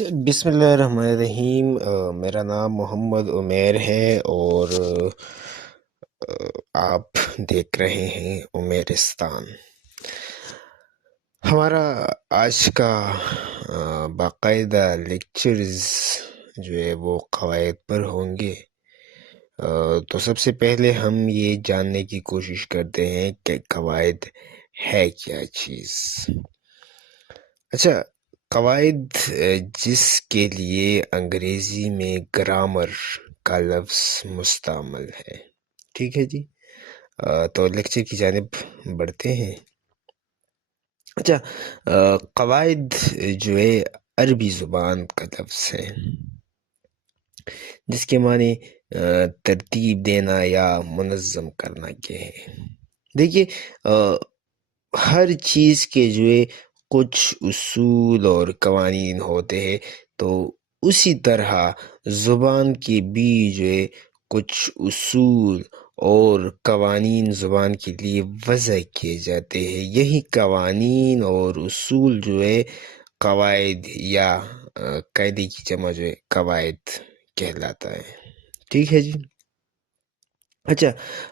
بسم اللہ الرحمن الرحیم۔ میرا نام محمد عمیر ہے اور آپ دیکھ رہے ہیں عمیرستان۔ ہمارا آج کا باقاعدہ لیکچرز جو ہے وہ قواعد پر ہوں گے۔ تو سب سے پہلے ہم یہ جاننے کی کوشش کرتے ہیں کہ قواعد ہے کیا چیز۔ اچھا، قواعد جس کے لیے انگریزی میں گرامر کا لفظ مستعمل ہے، ٹھیک ہے جی۔ تو لیکچر کی جانب بڑھتے ہیں۔ اچھا، قواعد جو ہے عربی زبان کا لفظ ہے جس کے معنی ترتیب دینا یا منظم کرنا کے ہے۔ دیکھیے، ہر چیز کے جو ہے کچھ اصول اور قوانین ہوتے ہیں، تو اسی طرح زبان کے بھی جو ہے کچھ اصول اور قوانین زبان کے لیے وضع کیے جاتے ہیں۔ یہی قوانین اور اصول جو ہے قواعد یا قاعدے کی جمع جو ہے قواعد کہلاتا ہے، ٹھیک ہے جی۔ اچھا،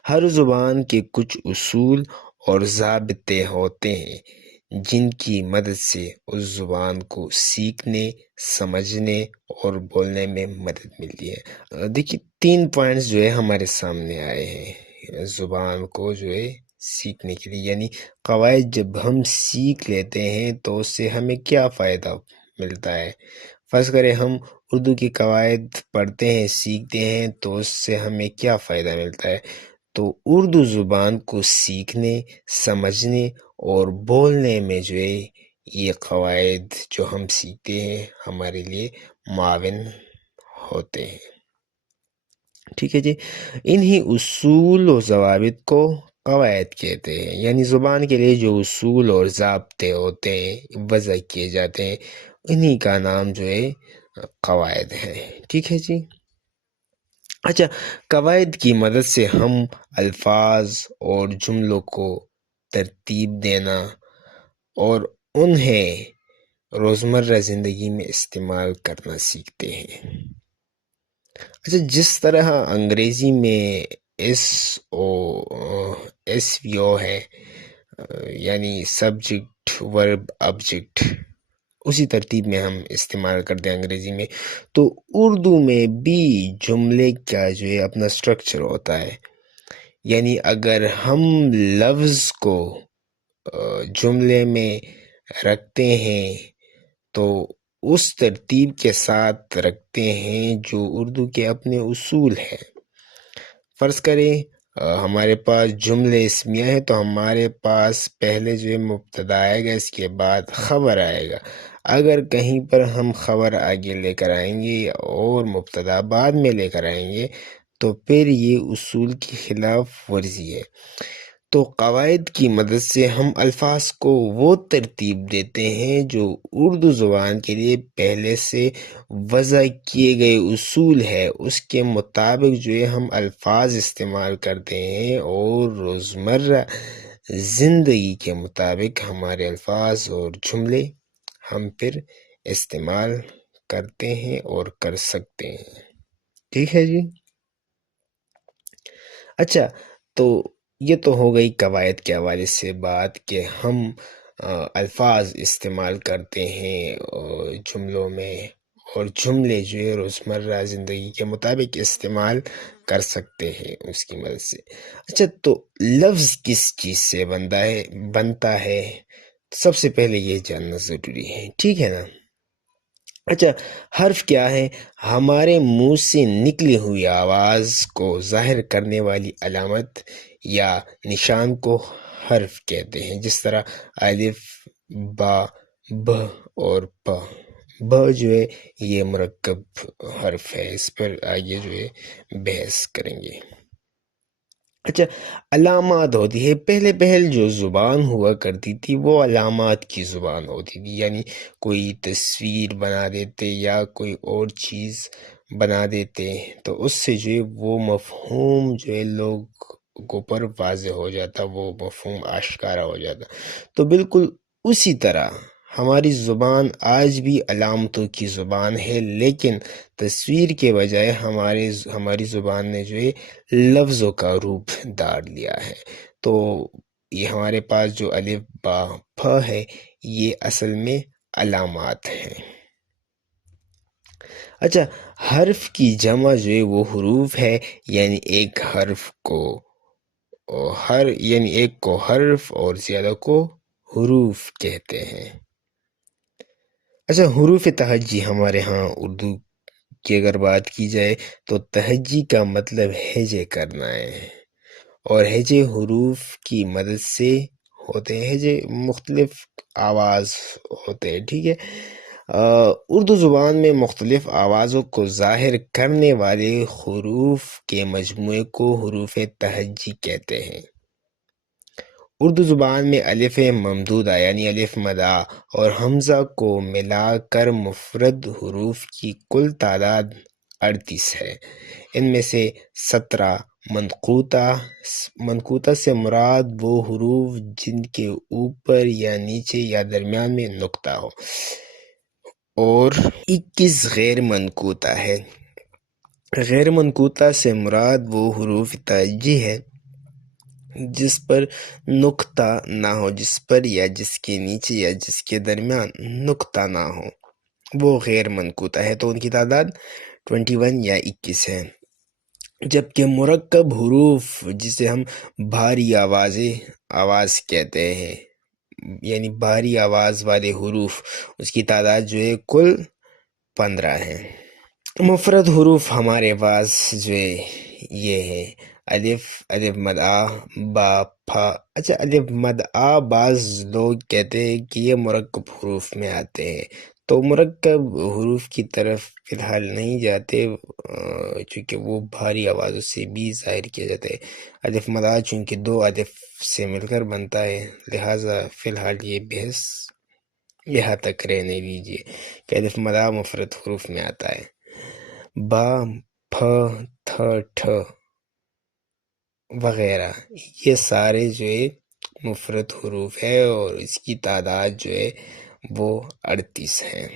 ہر زبان کے کچھ اصول اور ضابطے ہوتے ہیں جن کی مدد سے اس زبان کو سیکھنے، سمجھنے اور بولنے میں مدد ملتی ہے۔ دیکھیے، 3 پوائنٹس جو ہے ہمارے سامنے آئے ہیں زبان کو جو ہے سیکھنے کے لیے، یعنی قواعد جب ہم سیکھ لیتے ہیں تو اس سے ہمیں کیا فائدہ ملتا ہے۔ فرض کریں ہم اردو کی قواعد پڑھتے ہیں، سیکھتے ہیں، تو اس سے ہمیں کیا فائدہ ملتا ہے۔ تو اردو زبان کو سیکھنے، سمجھنے اور بولنے میں جو ہے یہ قواعد جو ہم سیکھتے ہیں ہمارے لیے معاون ہوتے ہیں، ٹھیک ہے جی۔ انہی اصول و ضوابط کو قواعد کہتے ہیں، یعنی زبان کے لیے جو اصول اور ضابطے ہوتے ہیں، وضع کیے جاتے ہیں، انہی کا نام جو ہے قواعد ہے، ٹھیک ہے جی۔ اچھا، قواعد کی مدد سے ہم الفاظ اور جملوں کو ترتیب دینا اور انہیں روزمرہ زندگی میں استعمال کرنا سیکھتے ہیں۔ اچھا، جس طرح انگریزی میں SVO ہے، یعنی سبجیکٹ ورب آبجیکٹ، اسی ترتیب میں ہم استعمال کرتے ہیں انگریزی میں، تو اردو میں بھی جملے کا جو ہے اپنا سٹرکچر ہوتا ہے۔ یعنی اگر ہم لفظ کو جملے میں رکھتے ہیں تو اس ترتیب کے ساتھ رکھتے ہیں جو اردو کے اپنے اصول ہیں۔ فرض کریں ہمارے پاس جملے اسمیہ ہے تو ہمارے پاس پہلے جو ہے مبتدا آئے گا، اس کے بعد خبر آئے گا۔ اگر کہیں پر ہم خبر آگے لے کر آئیں گے اور مبتدا بعد میں لے کر آئیں گے تو پھر یہ اصول کی خلاف ورزی ہے۔ تو قواعد کی مدد سے ہم الفاظ کو وہ ترتیب دیتے ہیں جو اردو زبان کے لیے پہلے سے وضع کیے گئے اصول ہے، اس کے مطابق جو ہے ہم الفاظ استعمال کرتے ہیں اور روزمرہ زندگی کے مطابق ہمارے الفاظ اور جملے ہم پھر استعمال کرتے ہیں اور کر سکتے ہیں، ٹھیک ہے جی۔ اچھا، تو یہ تو ہو گئی قواعد کے حوالے سے بات کہ ہم الفاظ استعمال کرتے ہیں جملوں میں، اور جملے جو ہے روزمرہ زندگی کے مطابق استعمال کر سکتے ہیں اس کی مدد سے۔ اچھا، تو لفظ کس چیز سے بنتا ہے، سب سے پہلے یہ جاننا ضروری ہے، ٹھیک ہے نا۔ اچھا، حرف کیا ہے؟ ہمارے منہ سے نکلی ہوئی آواز کو ظاہر کرنے والی علامت یا نشان کو حرف کہتے ہیں، جس طرح الف، با، ب اور پ۔ ب جو ہے یہ مرکب حرف ہے، اس پر آگے جو ہے بحث کریں گے۔ اچھا، علامات ہوتی ہے۔ پہل جو زبان ہوا کرتی تھی وہ علامات کی زبان ہوتی تھی، یعنی کوئی تصویر بنا دیتے یا کوئی اور چیز بنا دیتے تو اس سے جو ہے وہ مفہوم جو ہے لوگوں پر واضح ہو جاتا، وہ مفہوم آشکارا ہو جاتا۔ تو بالکل اسی طرح ہماری زبان آج بھی علامتوں کی زبان ہے، لیکن تصویر کے بجائے ہماری زبان نے جو ہے لفظوں کا روپ دھار لیا ہے۔ تو یہ ہمارے پاس جو الف با پ ہے یہ اصل میں علامات ہیں۔ اچھا، حرف کی جمع جو ہے وہ حروف ہے، یعنی ایک کو حرف اور زیادہ کو حروف کہتے ہیں۔ اچھا، حروف تہجی ہمارے ہاں اردو کی اگر بات کی جائے تو تہجی کا مطلب ہجے کرنا ہے، اور ہجے حروف کی مدد سے ہوتے ہیں۔ ہجے مختلف آواز ہوتے ہیں، ٹھیک ہے۔ اردو زبان میں مختلف آوازوں کو ظاہر کرنے والے حروف کے مجموعے کو حروف تہجی کہتے ہیں۔ اردو زبان میں الف ممدودہ یعنی الف مدہ اور حمزہ کو ملا کر مفرد حروف کی کل تعداد 38 ہے۔ ان میں سے 17 منقوطہ سے مراد وہ حروف جن کے اوپر یا نیچے یا درمیان میں نقطہ ہو، اور 21 غیر منقوطہ ہے۔ غیر منقوطہ سے مراد وہ حروف تہجی ہے جس پر نقطہ نہ ہو، جس پر یا جس کے نیچے یا جس کے درمیان نقطہ نہ ہو، وہ غیر منقوطہ ہے۔ تو ان کی تعداد 21 یا 21 ہے۔ جبکہ مرکب حروف جسے ہم بھاری آواز کہتے ہیں، یعنی بھاری آواز والے حروف، اس کی تعداد جو ہے کل 15 ہے۔ مفرد حروف ہمارے پاس جو ہے یہ ہے الف مد آ با پھا۔ اچھا، الف مد آ بعض لوگ کہتے ہیں کہ یہ مرکب حروف میں آتے ہیں، تو مرکب حروف کی طرف فی الحال نہیں جاتے، چونکہ وہ بھاری آوازوں سے بھی ظاہر کیا جاتا ہے۔ الف مد آ چونکہ 2 الف سے مل کر بنتا ہے، لہٰذا فی الحال یہ بحث یہاں تک رہنے دیجیے کہ الف مد آ مفرد حروف میں آتا ہے۔ با، پ، تھ، ٹھ وغیرہ یہ سارے جو ہے مفرد حروف ہے، اور اس کی تعداد جو ہے وہ 38 ہے۔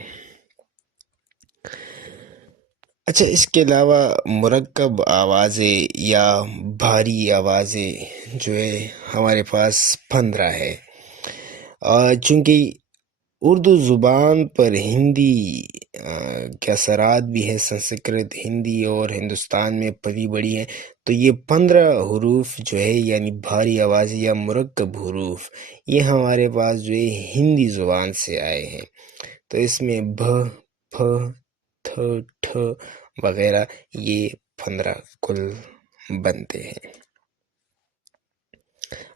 اچھا، اس کے علاوہ مرکب آوازیں یا بھاری آوازیں جو ہے ہمارے پاس 15 ہے۔ چونکہ اردو زبان پر ہندی کے اثرات بھی ہے، سنسکرت، ہندی اور ہندوستان میں پلی بڑھی ہیں، تو یہ 15 حروف جو ہے یعنی بھاری آواز یا مرکب حروف، یہ ہمارے پاس جو ہے ہندی زبان سے آئے ہیں۔ تو اس میں بھ، پھ، تھ، ٹھ وغیرہ یہ 15 کل بنتے ہیں۔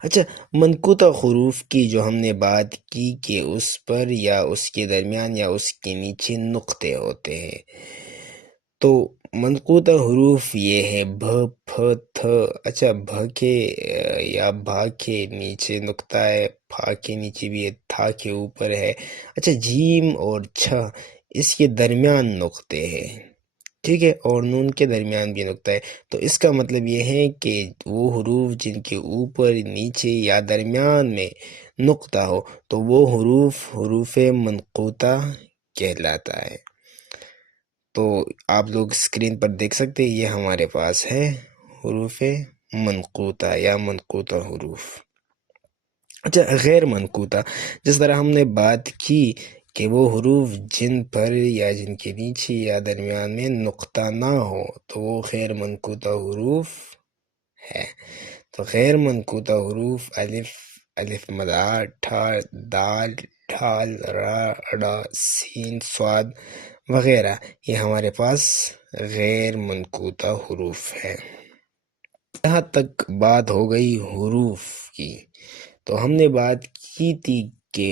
اچھا، منقوطہ حروف کی جو ہم نے بات کی کہ اس پر یا اس کے درمیان یا اس کے نیچے نقطے ہوتے ہیں، تو منقوطہ حروف یہ ہے بھ، پھ، تھ۔ اچھا، بھ کے یا بھا کے نیچے نقطہ ہے، پھا کے نیچے بھی ہے، تھا کے اوپر ہے۔ اچھا، جیم اور چھ اس کے درمیان نقطے ہیں، ٹھیک ہے، اور نون کے درمیان بھی نقطہ ہے۔ تو اس کا مطلب یہ ہے کہ وہ حروف جن کے اوپر، نیچے یا درمیان میں نقطہ ہو تو وہ حروف منقوطہ کہلاتا ہے۔ تو آپ لوگ اسکرین پر دیکھ سکتے ہیں، یہ ہمارے پاس ہے حروف منقوطہ یا منقوطہ حروف۔ اچھا، غیر منقوطہ، جس طرح ہم نے بات کی کہ وہ حروف جن پر یا جن کے نیچے یا درمیان میں نقطہ نہ ہو تو وہ غیر منقوطہ حروف ہے۔ تو غیر منقوطہ حروف الف مد آ، ٹھا، دال، ڈھال، را، ڑا، سین، صاد وغیرہ یہ ہمارے پاس غیر منقوطہ حروف ہے۔ یہاں تک بات ہو گئی حروف کی۔ تو ہم نے بات کی تھی کہ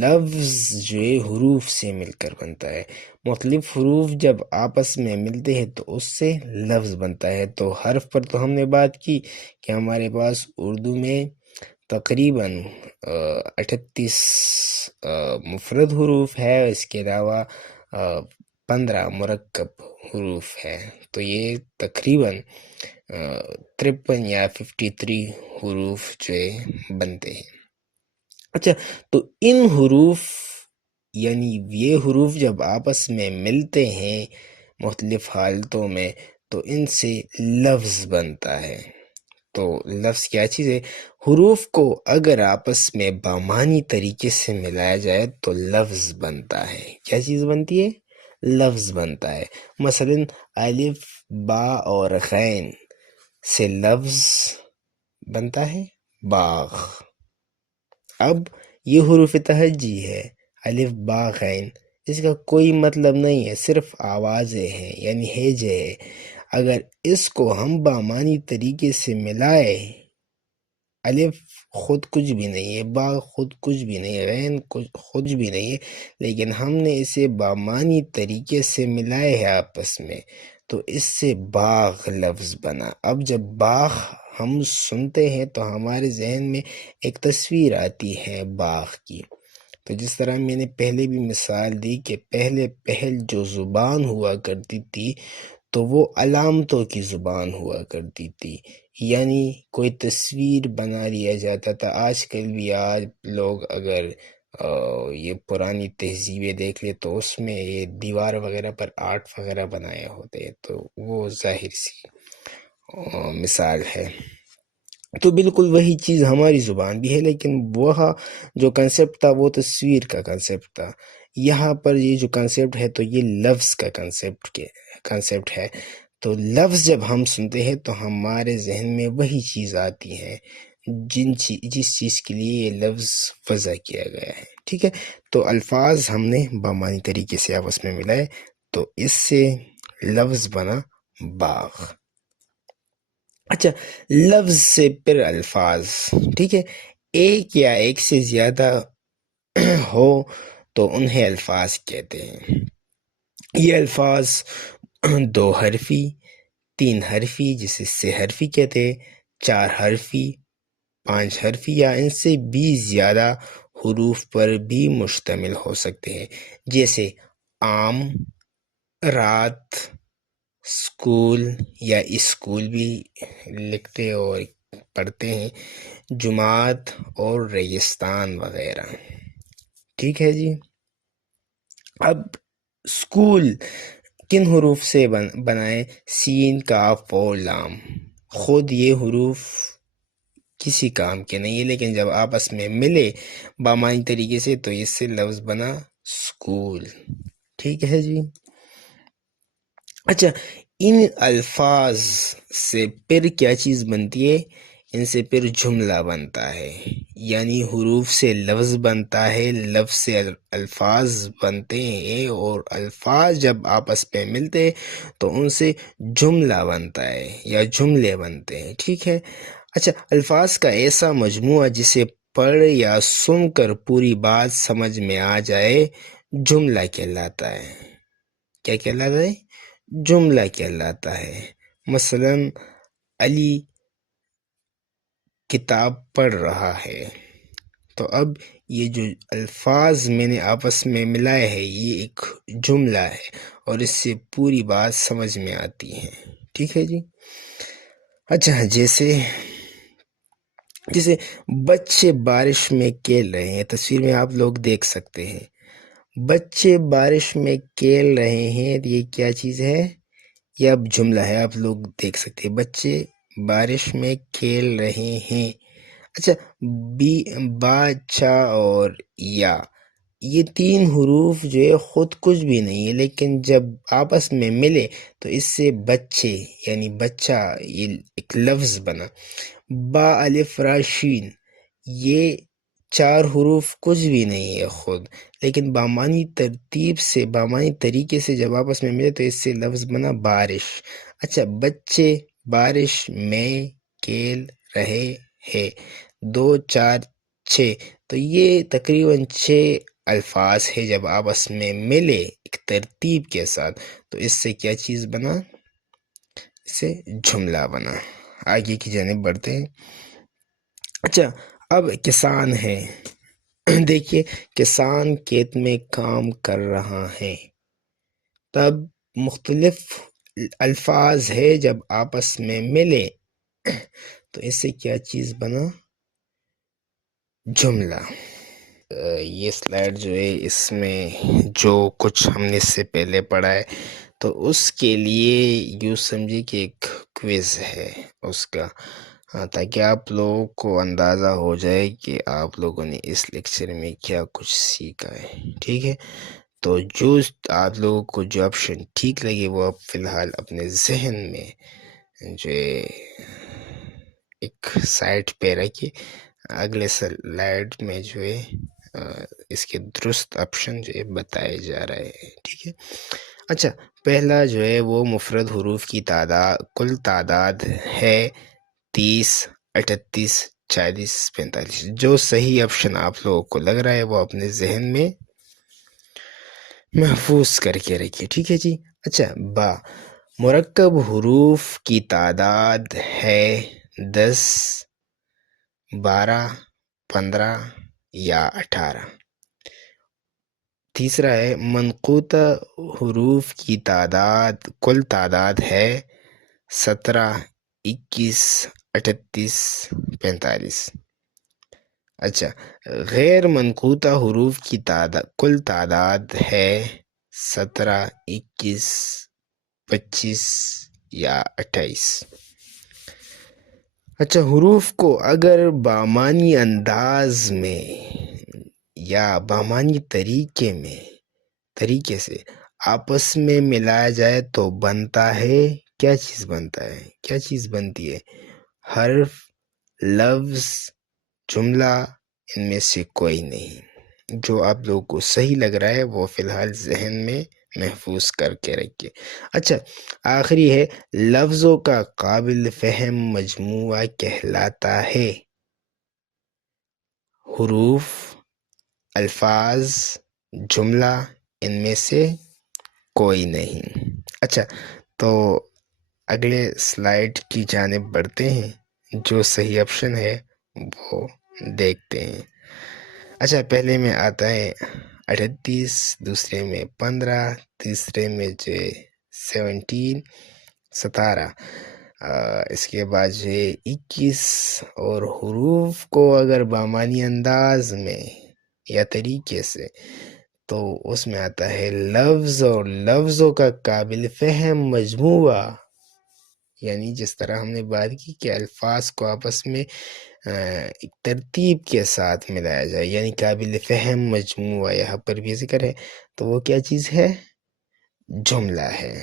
لفظ جو ہے حروف سے مل کر بنتا ہے، مختلف حروف جب آپس میں ملتے ہیں تو اس سے لفظ بنتا ہے۔ تو حرف پر تو ہم نے بات کی کہ ہمارے پاس اردو میں تقریباً 38 مفرد حروف ہے، اس کے علاوہ 15 مرکب حروف ہے، تو یہ تقریباً 53 یا 53 حروف جو بنتے ہیں۔ اچھا، تو ان حروف یعنی یہ حروف جب آپس میں ملتے ہیں مختلف حالتوں میں تو ان سے لفظ بنتا ہے۔ تو لفظ کیا چیز ہے؟ حروف کو اگر آپس میں بامعنی طریقے سے ملایا جائے تو لفظ بنتا ہے۔ کیا چیز بنتی ہے؟ لفظ بنتا ہے۔ مثلا الف، با اور غین سے لفظ بنتا ہے باغ۔ اب یہ حروف تہجی ہے، الف با غین، اس کا کوئی مطلب نہیں ہے، صرف آوازیں ہیں، یعنی ہیجے ہے۔ اگر اس کو ہم بامعنی طریقے سے ملائے، الف خود کچھ بھی نہیں ہے، با خود کچھ بھی نہیں ہے، غین خود بھی نہیں ہے، لیکن ہم نے اسے بامعنی طریقے سے ملائے ہے آپس میں، تو اس سے باغ لفظ بنا۔ اب جب باغ ہم سنتے ہیں تو ہمارے ذہن میں ایک تصویر آتی ہے باغ کی۔ تو جس طرح میں نے پہلے بھی مثال دی کہ پہل جو زبان ہوا کرتی تھی تو وہ علامتوں کی زبان ہوا کرتی تھی، یعنی کوئی تصویر بنا لیا جاتا تھا۔ آج کل بھی لوگ اگر یہ پرانی تہذیبیں دیکھ لے تو اس میں یہ دیوار وغیرہ پر آرٹ وغیرہ بنائے ہوتے ہیں، تو وہ ظاہر سی مثال ہے۔ تو بالکل وہی چیز ہماری زبان بھی ہے، لیکن وہاں جو کنسیپٹ تھا وہ تصویر کا کنسیپٹ تھا۔ یہاں پر یہ جو کنسیپٹ ہے تو یہ لفظ کا کنسیپٹ ہے۔ تو لفظ جب ہم سنتے ہیں تو ہمارے ذہن میں وہی چیز آتی ہے جس چیز کے لیے یہ لفظ وضع کیا گیا ہے، ٹھیک ہے۔ تو الفاظ ہم نے بامعنی طریقے سے آپس میں ملائے تو اس سے لفظ بنا باغ۔ اچھا، لفظ سے پھر الفاظ، ٹھیک ہے، ایک یا ایک سے زیادہ ہو تو انہیں الفاظ کہتے ہیں۔ یہ الفاظ 2 حرفی، 3 حرفی جسے 6 حرفی کہتے ہیں، 4 حرفی، 5 حرفی یا ان سے بھی زیادہ حروف پر بھی مشتمل ہو سکتے ہیں، جیسے عام، رات، اسکول یا اسکول بھی لکھتے اور پڑھتے ہیں، جماعت اور ریگستان وغیرہ، ٹھیک ہے جی۔ اب اسکول کن حروف سے بنائے؟ سین، کاف اور لام۔ خود یہ حروف کسی کام کے نہیں ہے، لیکن جب آپس میں ملے بامعنی طریقے سے تو اس سے لفظ بنا اسکول، ٹھیک ہے جی۔ اچھا، ان الفاظ سے پھر کیا چیز بنتی ہے؟ ان سے پھر جملہ بنتا ہے، یعنی حروف سے لفظ بنتا ہے، لفظ سے الفاظ بنتے ہیں، اور الفاظ جب آپس میں ملتے ہیں تو ان سے جملہ بنتا ہے یا جملے بنتے ہیں، ٹھیک ہے۔ اچھا، الفاظ کا ایسا مجموعہ جسے پڑھ یا سن کر پوری بات سمجھ میں آ جائے جملہ کہلاتا ہے۔ کیا کہلاتا ہے؟ جملہ کہلاتا ہے۔ مثلا علی کتاب پڑھ رہا ہے، تو اب یہ جو الفاظ میں نے آپس میں ملائے ہیں یہ ایک جملہ ہے اور اس سے پوری بات سمجھ میں آتی ہے، ٹھیک ہے جی۔ اچھا، جیسے بچے بارش میں کھیل رہے ہیں، تصویر میں آپ لوگ دیکھ سکتے ہیں، بچے بارش میں کھیل رہے ہیں، یہ کیا چیز ہے؟ یہ اب جملہ ہے، آپ لوگ دیکھ سکتے ہیں، بچے بارش میں کھیل رہے ہیں۔ اچھا، با، چا اور یا، یہ 3 حروف جو ہے خود کچھ بھی نہیں ہے، لیکن جب آپس میں ملے تو اس سے بچے یعنی بچہ یہ ایک لفظ بنا۔ با، الف، را، شین، یہ 4 حروف کچھ بھی نہیں ہے خود، لیکن بامعنی طریقے سے جب آپس میں ملے تو اس سے لفظ بنا بارش۔ اچھا، بچے بارش میں کھیل رہے ہیں، 2، 4، 6، تو یہ تقریباً 6 الفاظ ہے، جب آپس میں ملے ایک ترتیب کے ساتھ تو اس سے کیا چیز بنا؟ اس سے جملہ بنا۔ آگے کی جانب بڑھتے ہیں۔ اچھا، اب کسان ہے، دیکھیے، کسان کھیت میں کام کر رہا ہے، تب مختلف الفاظ ہے جب آپس میں ملے تو اس سے کیا چیز بنا؟ جملہ۔ یہ سلائڈ جو ہے اس میں جو کچھ ہم نے اس سے پہلے پڑھا ہے تو اس کے لیے یوں سمجھے کہ ایک کوئز ہے اس کا، تاکہ آپ لوگوں کو اندازہ ہو جائے کہ آپ لوگوں نے اس لیکچر میں کیا کچھ سیکھا ہے، ٹھیک ہے؟ تو جو آپ لوگوں کو جو آپشن ٹھیک لگے وہ آپ فی الحال اپنے ذہن میں جو ہے ایک سائٹ پہ رکھیے، اگلے سلائڈ میں جو ہے اس کے درست آپشن جو ہے بتائے جا رہے ہیں، ٹھیک ہے؟ اچھا، پہلا جو ہے وہ مفرد حروف کی تعداد، کل تعداد ہے 30، 38، 40، 45۔ جو صحیح آپشن آپ لوگوں کو لگ رہا ہے وہ اپنے ذہن میں محفوظ کر کے رکھیے، ٹھیک ہے جی۔ اچھا، با، مرکب حروف کی تعداد ہے 10، 12، 15 یا 18۔ تیسرا ہے منقوطہ حروف کی تعداد، کل تعداد ہے 17، 21، 38، 45۔ اچھا، غیر منقوطہ حروف کی تعداد، کل تعداد ہے 17، 21، 25 یا 28۔ اچھا، حروف کو اگر بامعنی انداز میں یا بامعنی طریقے سے آپس میں ملایا جائے تو بنتا ہے، کیا چیز بنتا ہے؟ کیا چیز بنتی ہے؟ حرف، لفظ، جملہ، ان میں سے کوئی نہیں۔ جو آپ لوگوں کو صحیح لگ رہا ہے وہ فی الحال ذہن میں محفوظ کر کے رکھیے۔ اچھا، آخری ہے لفظوں کا قابل فہم مجموعہ کہلاتا ہے حروف، الفاظ، جملہ، ان میں سے کوئی نہیں۔ اچھا، تو اگلے سلائیڈ کی جانب بڑھتے ہیں، جو صحیح آپشن ہے وہ دیکھتے ہیں۔ اچھا، پہلے میں آتا ہے 38، دوسرے میں 15، تیسرے میں جو 17، 17، اس کے بعد جو 21، اور حروف کو اگر بامعنی انداز میں یا طریقے سے تو اس میں آتا ہے لفظ، اور لفظوں کا قابل فہم مجموعہ، یعنی جس طرح ہم نے بات کی کہ الفاظ کو آپس میں ایک ترتیب کے ساتھ ملایا جائے، یعنی قابل فہم مجموعہ یہاں پر بھی ذکر ہے، تو وہ کیا چیز ہے؟ جملہ ہے۔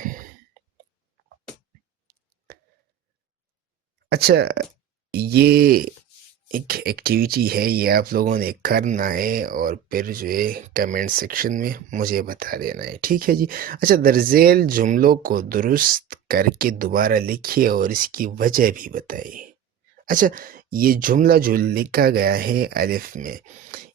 اچھا، یہ ایک ایکٹیویٹی ہے، یہ آپ لوگوں نے کرنا ہے اور پھر جو ہے کمنٹ سیکشن میں مجھے بتا دینا ہے، ٹھیک ہے جی۔ اچھا، درذیل جملوں کو درست کر کے دوبارہ لکھیے اور اس کی وجہ بھی بتائیے۔ اچھا، یہ جملہ جو لکھا گیا ہے الف میں،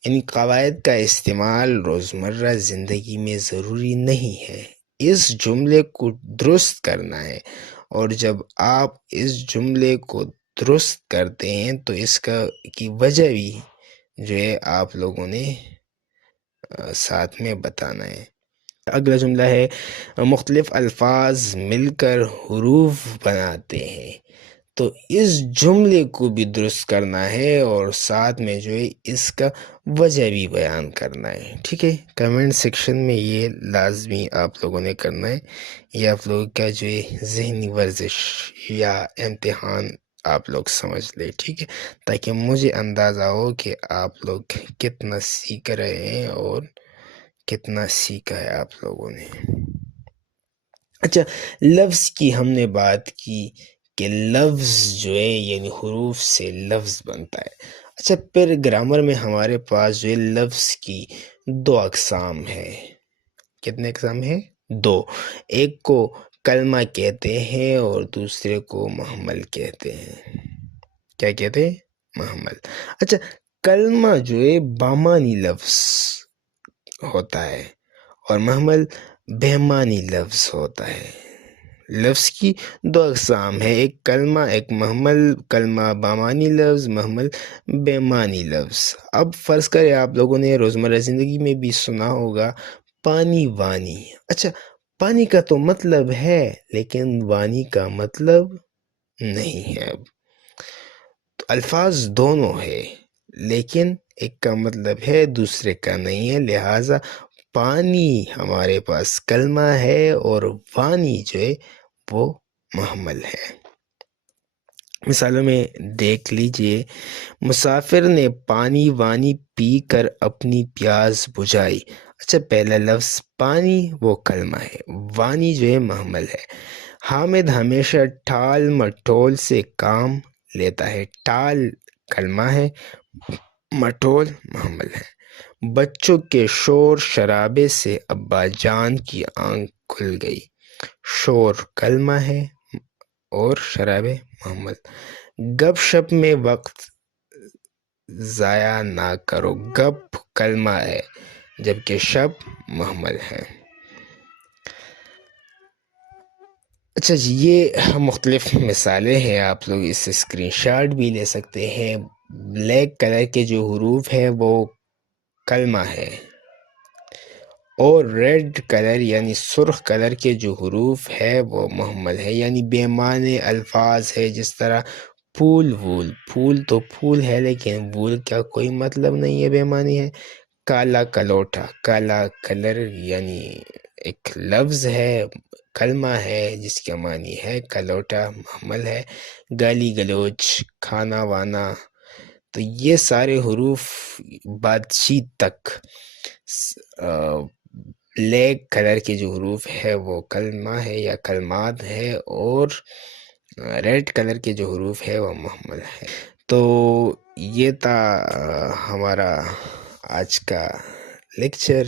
ان قواعد کا استعمال روزمرہ زندگی میں ضروری نہیں ہے، اس جملے کو درست کرنا ہے، اور جب آپ اس جملے کو درست کرتے ہیں تو اس کی وجہ بھی جو ہے آپ لوگوں نے ساتھ میں بتانا ہے۔ اگلا جملہ ہے مختلف الفاظ مل کر حروف بناتے ہیں، تو اس جملے کو بھی درست کرنا ہے اور ساتھ میں جو ہے اس کا وجہ بھی بیان کرنا ہے، ٹھیک ہے؟ کمنٹ سیکشن میں یہ لازمی آپ لوگوں نے کرنا ہے، یہ آپ لوگوں کا جو ہے ذہنی ورزش یا امتحان آپ لوگ سمجھ لیں، ٹھیک ہے؟ تاکہ مجھے اندازہ ہو کہ آپ لوگ کتنا سیکھ رہے ہیں اور کتنا سیکھا ہے آپ لوگوں نے۔ اچھا، لفظ کی ہم نے بات کی کہ لفظ جو ہے یعنی حروف سے لفظ بنتا ہے۔ اچھا، پھر گرامر میں ہمارے پاس جو ہے لفظ کی دو اقسام ہے۔ کتنے اقسام ہیں؟ دو۔ ایک کو کلمہ کہتے ہیں اور دوسرے کو محمل کہتے ہیں۔ کیا کہتے ہیں؟ محمل۔ اچھا، کلمہ جو ہے بامعنی لفظ ہوتا ہے اور محمل بے معنی لفظ ہوتا ہے۔ لفظ کی دو اقسام ہے، ایک کلمہ، ایک محمل۔ کلمہ بامعنی لفظ، محمل بے معنی لفظ۔ اب فرض کریں آپ لوگوں نے روزمرہ زندگی میں بھی سنا ہوگا پانی وانی۔ اچھا، پانی کا تو مطلب ہے لیکن وانی کا مطلب نہیں ہے۔ اب تو الفاظ دونوں ہے، لیکن ایک کا مطلب ہے دوسرے کا نہیں ہے، لہٰذا پانی ہمارے پاس کلمہ ہے اور وانی جو ہے وہ محمل ہے۔ مثالوں میں دیکھ لیجئے، مسافر نے پانی وانی پی کر اپنی پیاس بجھائی۔ اچھا، پہلا لفظ پانی وہ کلمہ ہے، وانی جو ہے محمل ہے۔ حامد ہمیشہ ٹال مٹول سے کام لیتا ہے۔ ٹال کلمہ ہے، مٹول محمل ہے۔ بچوں کے شور شرابے سے ابا جان کی آنکھ کھل گئی۔ شور کلمہ ہے اور شرابے محمل۔ گپ شپ میں وقت ضائع نہ کرو۔ گپ کلمہ ہے جبکہ شپ محمل ہے۔ اچھا جی، یہ مختلف مثالیں ہیں، آپ لوگ اس سے اسکرین شاٹ بھی لے سکتے ہیں۔ بلیک کلر کے جو حروف ہے وہ کلمہ ہے، اور ریڈ کلر یعنی سرخ کلر کے جو حروف ہے وہ محمل ہے، یعنی بے معنی الفاظ ہے، جس طرح پھول وول۔ پھول تو پھول ہے لیکن وول کا کوئی مطلب نہیں ہے، بے معنی ہے۔ کالا کلوٹا، کالا کلر یعنی ایک لفظ ہے، کلمہ ہے جس کا معنی ہے کلوٹا، محمل ہے۔ گالی گلوچ، کھانا وانا، تو یہ سارے حروف بات چیت تک بلیک کلر کے جو حروف ہے وہ کلمہ ہے یا کلمات ہے، اور ریڈ کلر کے جو حروف ہے وہ محمل ہے۔ تو یہ تھا ہمارا آج کا لیکچر۔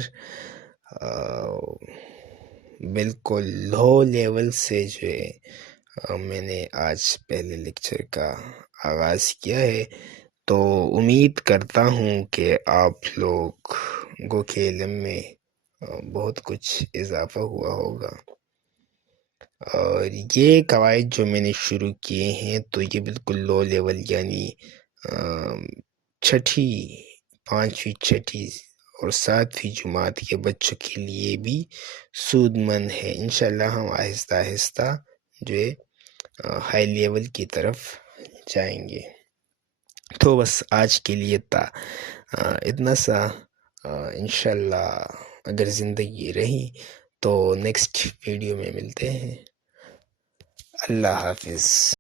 بالکل لو لیول سے جو ہے میں نے آج پہلے لیکچر کا آغاز کیا ہے، تو امید کرتا ہوں کہ آپ لوگوں کے علم میں بہت کچھ اضافہ ہوا ہوگا۔ اور یہ قواعد جو میں نے شروع کیے ہیں تو یہ بالکل لو لیول، یعنی چھٹی، پانچویں، چھٹی اور ساتویں جماعت کے بچوں کے لیے بھی سود مند ہے۔ انشاءاللہ ہم آہستہ آہستہ جو ہے ہائی لیول کی طرف جائیں گے۔ تو بس آج کے لیے اتنا سا۔ انشاءاللہ اگر زندگی رہی تو نیکسٹ ویڈیو میں ملتے ہیں۔ اللہ حافظ۔